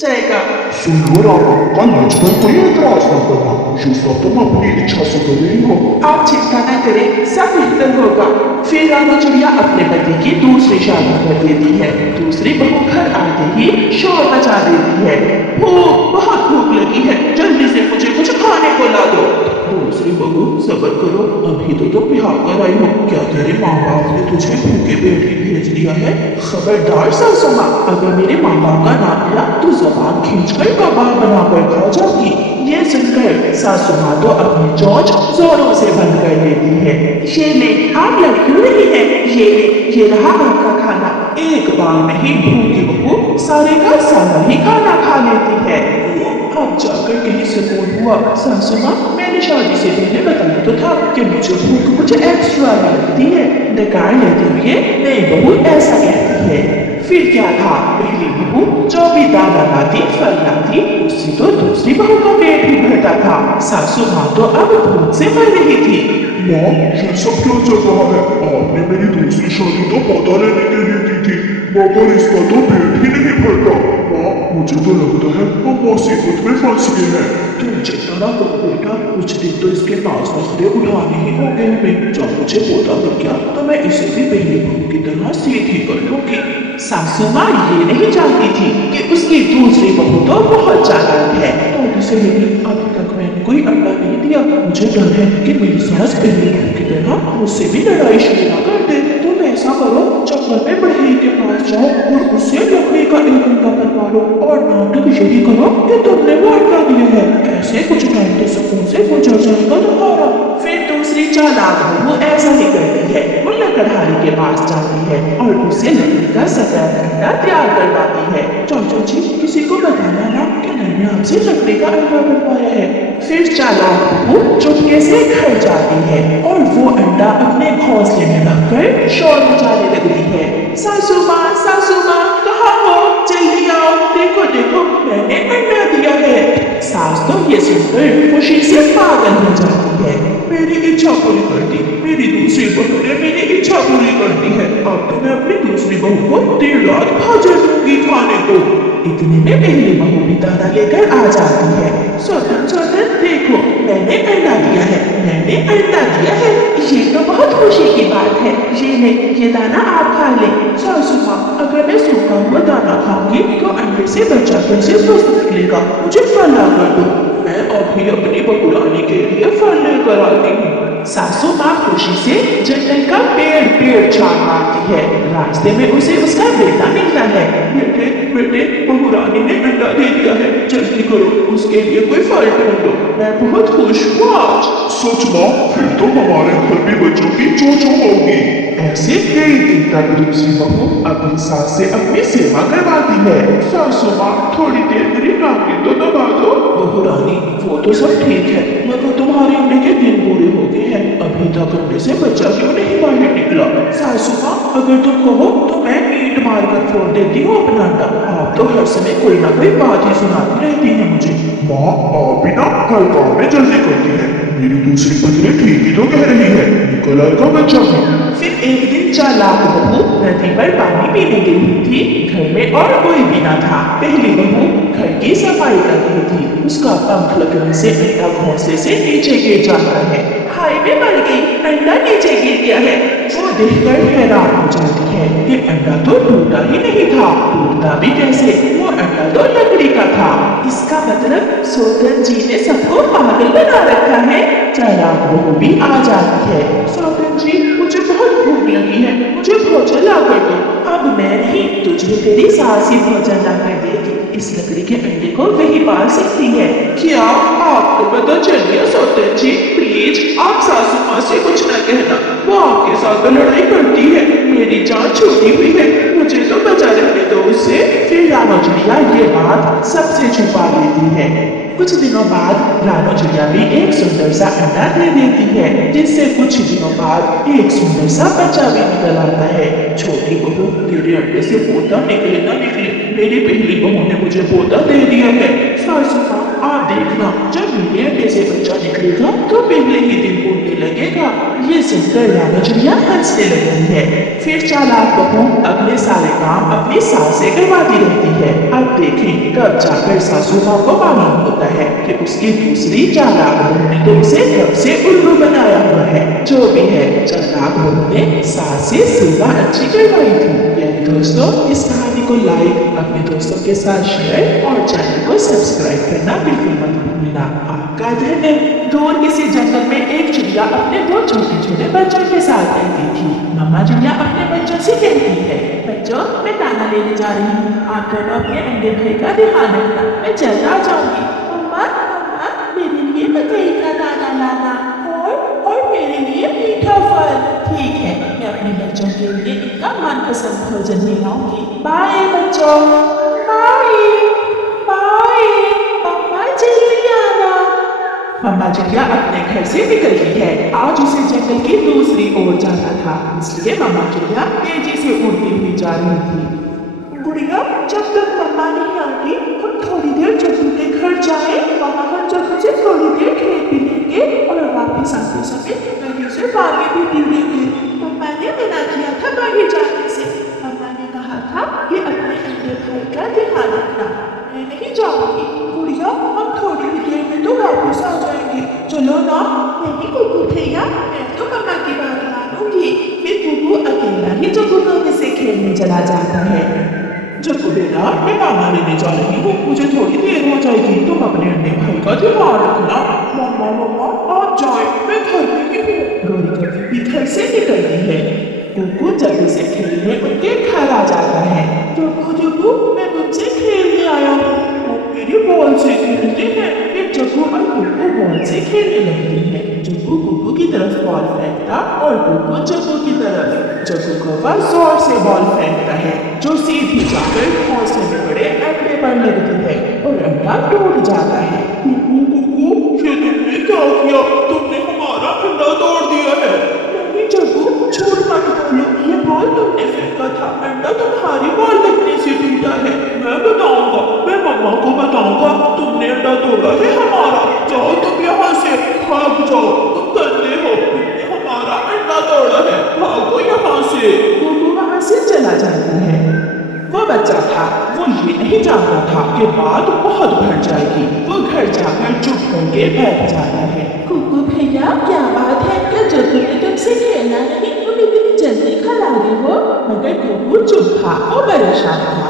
जाएगा। सुनो रामा, कल मुझ पर कोई एतराज न करना। ये सब तुम अपनी इच्छा से कर रही हो। आप चिंता न करें, सब बेहतर होगा। फिर रानो चिड़िया अपने पति की दूसरी शादी कर देती है। दूसरी बहू घर आते ही शोर मचा देती है। भूख, बहुत भूख लगी है, जल्दी से मुझे कुछ खाने को ला दो। दूसरी बहू, सब्र करो, अभी तो तुम बिहार कर आई हो। क्या तेरे माँ बाप ने तुझे भूखे पेट ही भेज दिया है? खबरदार सासू माँ, अगर मेरे माँ बाप का नाम लिया तो जबान खींचकर कबाब बनाकर खा जाऊंगी। ये सुनकर सासू माँ तो अपनी चोंच जोरों से बंद कर देती है। ये ले, आप लड़कियों नहीं है, ये रहा आपका खाना। एक बार में ही भूखी बहू सारे का सारा ही खाना खा लेती है। अब जाकर कहीं सुकून हुआ। सासू माँ, मैंने शादी से पहले बताया तो था कि मुझे भूख कुछ एक्स्ट्रा लगती है। डकार लेते हुए नई बहू ऐसा कहती है। फिर क्या था, पहली बहू जो भी दाना लाती फल लाती, उससे तो दूसरी बहू का पेट ही भरता था। सासू माँ तो अब भूख से मर रही थी। माँ, ये सब क्यों चल रहा है? आपने मेरी दूसरी शादी तो पौधा लेने के लिए की थी, मगर इसका तो पेट ही नहीं भरता। माँ, मुझे तो लगता है हम मुसीबत में फंस गए हैं। तुम चिंता ना करो बेटा, कुछ दिन तो इसके नाज नखरे उठाने ही होंगे हमें। जब मुझे पौधा मिल गया तो मैं इसे भी पहली बहू की तरह सीधी कर लूंगी। सासू माँ ये नहीं जानती थी कि उसकी दूसरी बहू तो बहुत चालाक है। तो से लेकिन अभी तक मैंने कोई अंडा नहीं दिया। मुझे डर है कि मेरी सास पहली बहू की तरह मुझसे भी लड़ाई शुरू ना कर दे। तुम ऐसा करो, जंगल में बढ़ई के पास जाओ और उससे लकड़ी का एक अंडा बनवा लो और नाटक यही करो कि तुमने वो अंडा दिया है। ऐसे कुछ टाइम तो सुकून से गुजर जाएगा तुम्हारा। फिर दूसरी चालाक बहू ऐसा ही करती है। वो लकड़हारी के पास जाती है और उसे लकड़ी का सफेद अंडा तैयार करवाती है। चाचा जी, किसी को बताना ना कि मैंने आपसे लकड़ी का अंडा बनवाया है। फिर चालाक बहू चुपके से घर जाती है और वो अंडा अपने घोंसले में रखकर शोर मचाने लगती है। सासू माँ, कहाँ हो? जल्दी आओ, देखो देखो, मैंने अंडा दिया है। सास तो ये सुनकर खुशी से पागल हो जाती है। मेरी इच्छा पूरी कर दी, मेरी दूसरी बहू ने मेरी इच्छा पूरी कर दी है। अब तो मैं अपनी दूसरी बहू को देर रात भाजन दूंगी खाने को। इतने में पहली बहू भी दाना लेकर आ जाती है। सौतन देखो, मैंने अंडा दिया है, मैंने अंडा दिया है। ये तो बहुत खुशी की बात है। ये ले, ये दाना आप खा ले। सासू माँ, अगर मैं सूखा हुआ दाना खाऊंगी तो अंडे से बच्चा कैसे स्वस्थ निकलेगा? मुझे फल ला कर दो, मैं अभी अपनी बहू रानी के लिए फल लेकर आती हूँ। सासू माँ खुशी से जंगल का पेड़ छान मारती है। रास्ते में उसे उसका बेटा मिलता है। बेटे, बहू रानी ने अंडा दे दिया है, जल्दी करो, उसके लिए कोई फल ढूंढो, मैं बहुत खुश हूँ आज। सच माँ, फिर तो हमारे घर भी बच्चों की चोचो होगी। ऐसे कई दिन तक दूसरी बहू अपनी सास से अपनी सेवा करवाती है। सासू माँ, थोड़ी देर मेरी टांगे तो दबा दो। बहू रानी, वो तो सब ठीक है, मगर तुम्हारे अंडे के दिन पूरे हो गए हैं, अभी तक अंडे से बच्चा क्यों नहीं बाहर निकला? सासू माँ, अगर तुम कहो तो मैं ईंट मारकर फोड़ देती हूँ अपना अंडा। आप तो हर समय कोई ना कोई बात ही सुनाती रहती है मुझे। माँ, आप भी ना हर काम में जल्दी करती है। मेरी दूसरी पत्नी ठीक ही तो कह रही है, निकल आएगा बच्चा भी। फिर एक दिन चालाक बहू नदी पर पानी पीने गई थी। घर में और कोई भी न था। पहली बहू घर की सफाई कर रही थी। उसका पंख लगने से अंडा घोंसले से नीचे गिर जाता है। हाय, मैं मर गई, अंडा नीचे गिर गया है। वो देखकर हैरान हो जाती है कि अंडा तो टूटा ही नहीं था। टूटता भी कैसे? वो अंडा तो लकड़ी का था। इसका मतलब सौतन जी ने सबको पागल बना रखा है। चालाक बहू भी आ जाती है। सौतन जी, मुझे बहुत भूख लगी है, मुझे भोजन ला कर दो। अब मैं नहीं, तुझे तेरी सास ही भोजन ला कर देगी। इस लकड़ी के अंडे को वही पाल सकती है। क्या आपको पता चल गया सौतन जी? प्लीज आप सासू माँ से कुछ न कहना, वो आपके साथ तो लड़ाई करती है। मेरी जान छूटी हुई है, मुझे तो बचा रहने दो उससे। फिर रानो चिड़िया ये बात सबसे छुपा लेती है। कुछ दिनों बाद रानो चिड़िया भी एक सुंदर सा अंडा दे देती है, जिससे कुछ दिनों बाद एक सुंदर सा बच्चा भी निकल आता है। छोटी बहू, तेरे अंडे से पोता निकले ना निकले, मेरी पहली बहू ने मुझे पोता दे दिया है। सासू माँ, आप देखना जब मेरे अंडे से बच्चा निकलेगा तो पहले ही दिन उड़ने लगेगा। ये सुनकर रामा चिड़िया हंसने लगती है। फिर चालाक बहू अपने सारे काम अपनी सास से करवाती रहती है। अब देखें कब जाकर सासू माँ को मालूम होता है कि उसकी दूसरी चालाक बहू ने तो उसे कब से उल्लू बनाया हुआ है। जो भी है चालाक बहू ने सास से सेवा अच्छी करवाई थी। यानी दोस्तों इस कहानी को लाइक अपने दोस्तों के साथ शेयर और चैनल को सब्सक्राइब करना बिल्कुल मत भूलना। आपका धन्यवाद। दूर किसी जंगल में एक चिड़िया अपने दो छोटे छोटे बच्चों के साथ रहती थी। मम्मा चिड़िया अपने बच्चों से कहती है, बच्चों मैं दाना लेने जा रही हूँ, आप दोनों अपने अंडे भाई का ध्यान रखना, मैं जल्द आ जाऊंगी। मम्मा मम्मा मेरे लिए मकई का दाना लाना और मेरे लिए मीठा फल। ठीक है मैं अपने बच्चों के लिए इनका मनपसंद भोजन ले आऊंगी। बाय बच्चों। Bye bye. मम्मा जल्दी आना। मम्मा चिड़िया अपने घर से निकल गई है। आज उसे जंगल की दूसरी ओर जाना था, इसलिए मम्मा चिड़िया तेजी से उड़ती हुई जा रही थी। गुड़िया जब तक मम्मा नहीं आती हम थोड़ी देर जग्गू के घर जाए, वहाँ हम जग्गू से थोड़ी देर खेल भी लेंगे और वापिस आते समय नदी से पानी भी पी लेंगे। मम्मा ने मना किया था बाहर जाने से। मम्मा ने कहा था कि अपने अंडे भाई का ध्यान रखना, मैं नहीं जाऊंगी। गुड़िया हम थोड़ी ही देर में तो वापस आ जाएंगे, चलो ना। नहीं कुकू भैया मैं तो मम्मा की बात मानूंगी। फिर कुकू अकेला ही जग्गू गाने से खेलने चला जाता है। जग्गू बेटा मैं दाना लेने जा रही हूँ, मुझे थोड़ी देर हो जाएगी, तुम अपने अंडे भाई का ध्यान रखना। मम्मा मम्मा आप जाए, मैं घर में ही हूँ। गौरी कभी भी घर से निकलती है। कुकू जग्गू से खेलने उनके घर आ जाता है। जग्गू जग्गू मैं तुमसे खेलने आया हूँ, मेरी बॉल से खेलते हैं। फिर जग्गू और कुकू बॉल से खेलने लगती है। जग्गू कुकू की तरफ बॉल फेंकता और कुकू जग्गू की तरफ। जग्गू कौवा जोर से बॉल फेंकता है जो सीधी जाकर घोंसले में बड़े अंडे पर लगती है और अंडा टूट जाता है। कुकू कुकू ये तुमने क्या किया? तुमने हमारा अंडा तोड़ दिया है। नहीं जग्गू झूठ मत बोलो, ये बॉल तुमने फेंका था, अंडा तुम्हारी बॉल लगने से टूटा है। मैं बताऊंगा, मैं मम्मा को बताऊंगा तुमने अंडा तोड़ा है हमारा। जाओ तुम यहाँ से, भाग जाओ, तुम गंदे हो, तुमने हमारा अंडा तोड़ा है, भागो यहाँ से। कुकू वहाँ से चला जाता है। वो बच्चा था, वो ये नहीं जानता था कि बात बहुत बढ़ जाएगी। वो घर जाकर चुप करके बैठ जाता है। कुकू भैया क्या बात है, क्या जग्गू ने तुमसे खेलना नहीं, तुम इतनी जल्दी घर आ गई हो? मगर कुकू चुप था, वो परेशान था।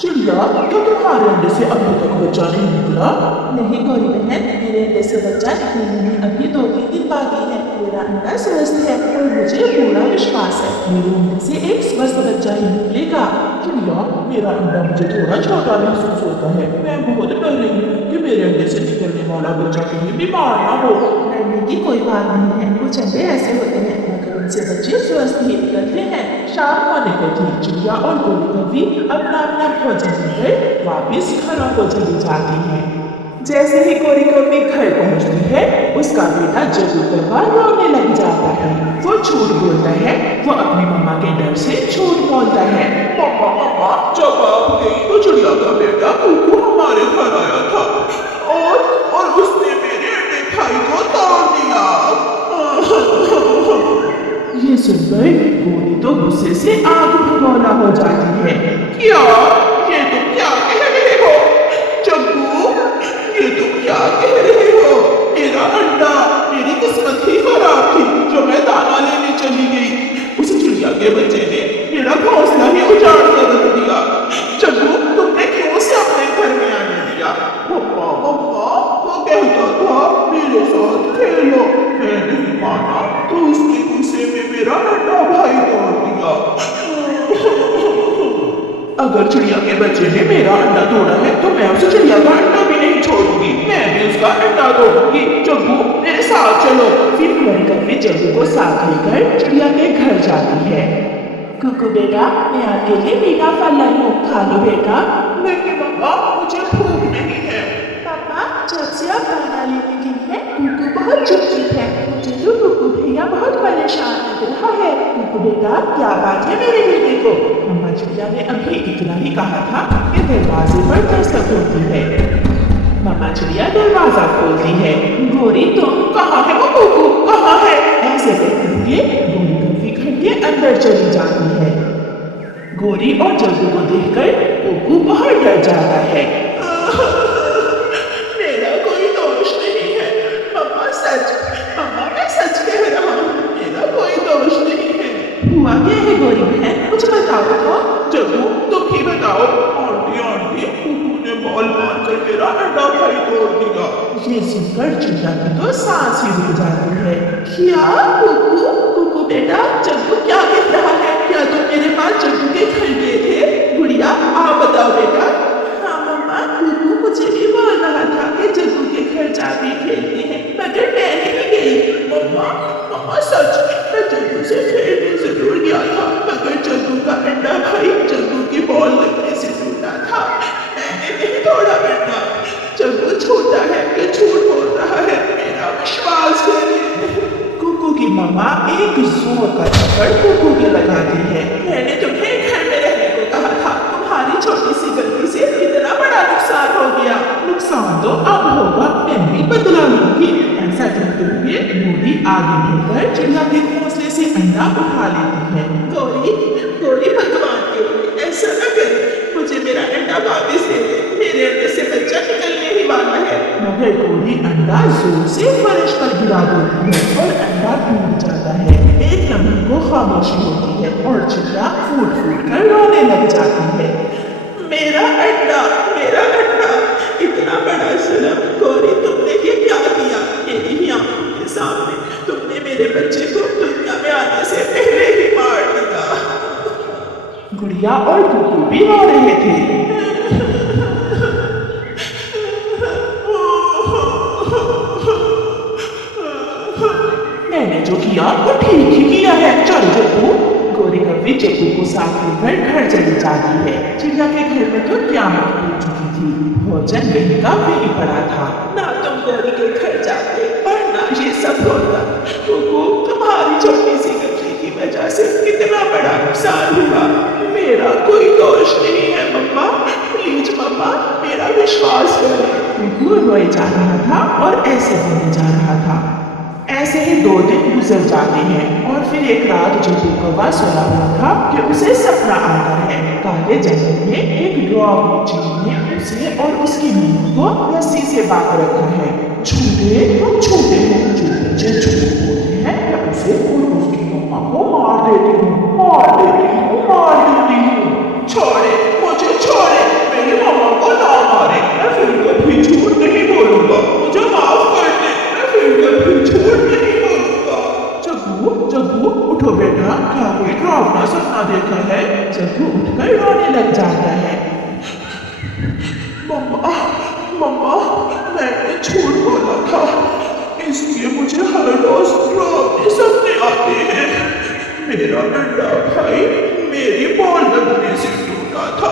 चिड़िया क्या तुम्हारे अंडे से अभी तक बच्चा नहीं निकला? नहीं गौरी बहन मेरे अंडे से बच्चा निकलने में अभी 2-3 दिन बाकी है। मेरा अंडा स्वस्थ है और मुझे पूरा विश्वास है मेरे अंडे से एक स्वस्थ बच्चा ही निकलेगा। चिड़िया मेरा अंडा मुझे थोड़ा छोटा महसूस होता है, मैं बहुत डर रही हूँ कि मेरे अंडे से निकलने वाला बच्चा कहीं बीमार ना हो। डरने की कोई बात नहीं है, कुछ अंडे ऐसे होते हैं मगर उनसे बच्चे स्वस्थ ही निकलते हैं। शाम होने पर थी, चिड़िया और गोरी कभी अपना अपना भोजन लेकर वापिस घरों को चली जाती है। जैसे ही गोरी कभी घर पहुंचती है उसका बेटा जग्गू कौवा रोने लग जाता है। वो झूठ बोलता है, वो अपनी मम्मा के डर से झूठ बोलता है। मम्मा मम्मा जब आप गई तो चिड़िया का बेटा कुकू हमारे घर आया था और उसने मेरे अंडे भाई को तोड़ दिया। ये सुनकर गोरी तो गुस्से से आग भगोना हो जाती है। क्या ये तुम क्या कह रहे हो? जग्गू ये तुम क्या कह रहे हो? मेरा अंडा, मेरी किस्मत ही खराब थी जो मैं दाना लेने चली गई। उस चिड़िया के बच्चे ने मेरा घोंसला ही उजाड़ कर रख दिया। जग्गू तुमने क्यों उसे अपने घर में आने दिया? मम्मा मम्मा वो कहता था मेरे साथ खेलो, मैं नहीं माना तो उसने गुस्से में मेरा अंडा भाई तोड़ दिया। अगर चिड़िया के बच्चे ने मेरा अंडा तोड़ा है तो मैं उसे चिड़िया का अंडा भी नहीं छोड़ूंगी, मैं भी उसका अंडा तोड़ूंगी। जग्गू मेरे साथ चलो। फिर गोरी कभी जग्गू को साथ लेकर चिड़िया के घर जाती है। कुकू बेटा मैं आपके लिए मीठा फल लाई हूँ, खा लो बेटा। नहीं मम्मा मुझे भूख नहीं है। पापा जब से आप दाना लेने के लिए कुकू बहुत चुप है, मुझे तो कुकू भैया बहुत परेशान लग रहा है। कुकू बेटा क्या बात है मेरे बेटे को? मम्मा चिड़िया ने अभी इतना ही कहा था कि दरवाजे पर दस्तक होती है। मछलियाँ दरवाजा खोलती है। गोरी तुम कहाँ है? वो कुकू कहाँ है? ऐसे कहते हुए गोरी कभी घर के अंदर चली जाती है। गोरी और जग्गू को देखकर कुकू बहुत डर जाता है। मेरा कोई दोष नहीं है मम्मा मैं सच कह रहा हूँ, मेरा कोई दोष नहीं है। हुआ क्या है गोरी बहन, कुछ बताओ तो। जग्गू तुम ही बताओ। आंटी कुकू ने बॉल मारकर मेरा अंडा भाई तोड़ दिया। ये सुनकर चिड़िया की तो सांस ही रुक जाती है। क्या कुकू बेटा, जग्गू क्या कह रहा है? क्या तुम मेरे पास जग्गू के घर गए थे? गुड़िया आप बताओ बेटा। हाँ मम्मा, कुकू मुझे भी बोल रहा था कि जग्गू के घर जाके खेलते हैं, मगर मैं नहीं गई। मम्मा सच, मैं जग्गू से खेलने जरूर गया था, मगर जग्गू का अंडा भाई जग्गू की बॉल लगने से टूटा था। मैंने नहीं तोड़ा अंडा। जग्गू छोटा है कि झूठ बोल रहा है, मेरा विश्वास करें। कुकू की मम्मा एक जोर का थप्पड़ कुकू के लगाती है। मैंने तुम्हें घर में रहने को कहा था, तुम्हारी छोटी सी गलती से इतना बड़ा नुकसान हो गया। नुकसान तो अब होगा, मैं भी बदला लूंगी। ऐसा कहते हुए गोरी आगे बढ़कर चिड़िया के घोंसले से अंडा उठा लेती है। गोरी भगवान के लिए ऐसा न करे, मुझे मेरा अंडा वापस दे दे, मेरे अंडे से बच्चा निकलने ही वाला है। मगर गोरी अंडा जोर से फर्श पर गिरा देती है और अंडा टूट जाता है। एक लम्हे को खामोशी होती है और चिड़िया फूट कर रोने लग जाती है। मेरा अंडा, इतना बड़ा जुल्म। गोरी तुमने ये क्या किया? मेरी ही आंखों के सामने तुमने मेरे बच्चे को दुनिया में आने से पहले ही मार दिया। गुड़िया और कुकू भी रो रहे थे। मैंने जो किया वो ठीक ही किया है। चल जग्गू। गोरी कभी जग्गू को साथ लेकर घर चली जाती है। चिड़िया के घर में तो क़यामत टूट चुकी थी। भोजन वहीं का वहीं पड़ा था। ना तुम गोरी के घर जाते और ना ये सब होता। कुकू तुम्हारी छोटी सी गलती की वजह से कितना बड़ा नुकसान हुआ। मेरा कोई दोष नहीं है मम्मा, प्लीज मम्मा मेरा विश्वास करें। कुकू रोए जा रहा था और ऐसे बोले जा रहा था। ऐसे ही 2 दिन गुजर जाते हैं और फिर एक रात जग्गू कौवा सोया हुआ था कि उसे सपना आता है। काले जंगल में एक डरावनी चील ने उसे और उसकी मम्मी को रस्सी से बांध रखा है। झूठे हैं जो बच्चे झूठ बोलते हैं, मैं उसे और उसकी मम्मा को मार देती हूँ। छोड़े मुझे, मेरी मम्मा को ना मारे, मैं फिर कभी झूठ नहीं बोलूंगा। मुझे माफ कर दे, मैं फिर कभी झूठ नहीं बोलूंगा। जग्गू उठो बेटा, क्या कोई डरावना सपना देखा है? जग्गू उठकर रोने लग जाता है। मम्मा मैंने झूठ बोला था, इसलिए मुझे हर रोज डरावने सपने आते हैं। मेरा अंडा भाई मेरी बॉल लगने से टूटा था।